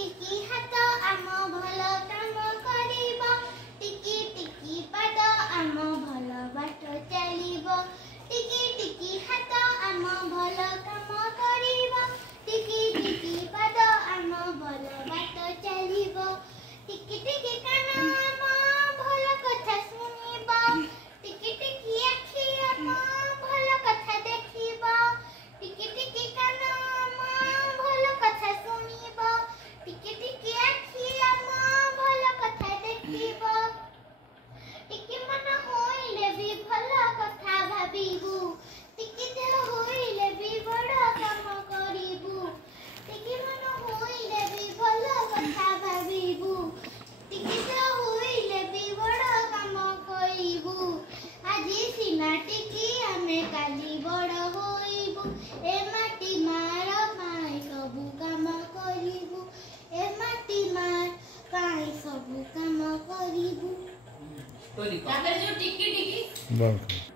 टिकी हाथ आम भल काम करिब टिकी टिकी पाद आम भल बाट चलिब टिकी टिकी हाथ आम भल काम करिब टिकी टिकी पाद आम भल बाट चलिब टिकी टिकी कान आम भल कथा सुनिब टिकी टिकी आखि आम भल कथा देखिब टिकी टिकी कान आम भल कथा सुनिब टिकी टिकी आखि आम भल कथा देखिब टिकी मन होइले भी भल कथा भाबिबु टिकी देह होइले भी बड़ काम करिबु टिकी मन होइले भी भल कथा भाबिबु टिकी देह होइले भी बड़ काम करिबु আজি सीना टिकी आमे काली बड़ होइबु ए माटी मार पाई सबु काम करिबु ए माटी मार पाई सबु काम करिबु तापर जो टिकी टिकी बहुत